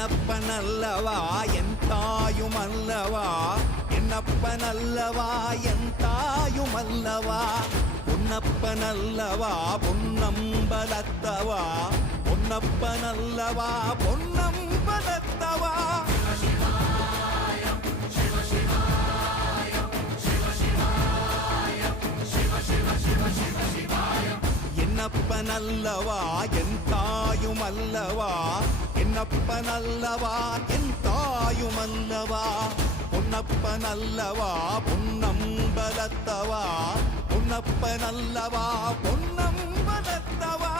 என்னப்பனல்லவா என் தாயுமல்லவா, என்னப்பனல்லவா என் தாயுமல்லவா, பொன்னப்பனல்லவா பொன்னம்பலத்தவா, பொன்னப்பனல்லவா பொன்னம்பலத்தவா. என்னப்பனல்லவா என் தாயுமல்லவா, என்னப்பனல்லவா என் தாயுமல்லவா, பொன்னப்பனல்லவா பொன்னம்பலத்தவா, பொன்னப்பனல்லவா பொன்னம்பலத்தவா.